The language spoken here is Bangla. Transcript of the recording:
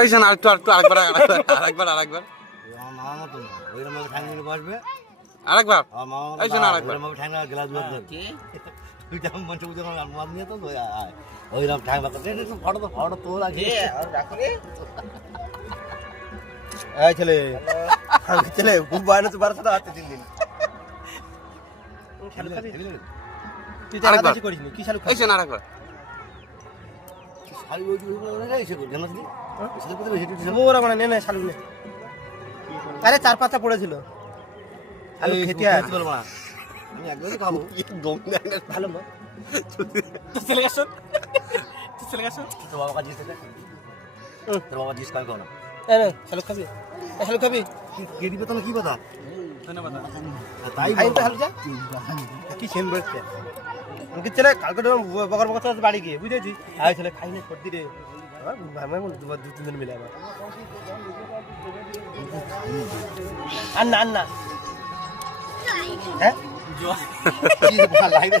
এই শোন আরেকবার মামা মতো না ওইরকম ঠ্যাং নিয়ে বসবে আরেকবার মামা এই শোন আরেকবার ওইরকম ঠ্যাং গ্লাস বসবে তুই যেমন মঞ্চ বুঝে মদ নিয়ে তো ওইরকম ঠ্যাং বাঁকা ফটো তো লাগে এই ছেলে ছেলে খুব বাইরে তো 12 টাকা হাতে 3 দিন তুই তো আগে করিস নি কি শালু এই শোন আরেকবার শালু ওই এসে কর জানাস নি শালু কোথায় বেশি দিছিস ওরা মানে নে শালু নে আরে 4-5টা পড়েছিল শালু খেতে আছে বল মা আমি একবারই খাবো দম না ভালো মা তুই চলে গেছ তোর বাবা কাজ দিতে তোর বাবা জিস কাল করো এ নে শালু খাবি শালু খাবি কে দিবে তো কি কথা ধন্যবাদ তাই আই তো শালু যা কি সেন বসছে মুকে চলে কালকে বকর বকর বাড়ি গিয়ে বুঝেছি আই চলে খাই না করতি রে আমার দু তিন দিন মিলে আমার আন্না হ্যাঁ কি ভালো লাগে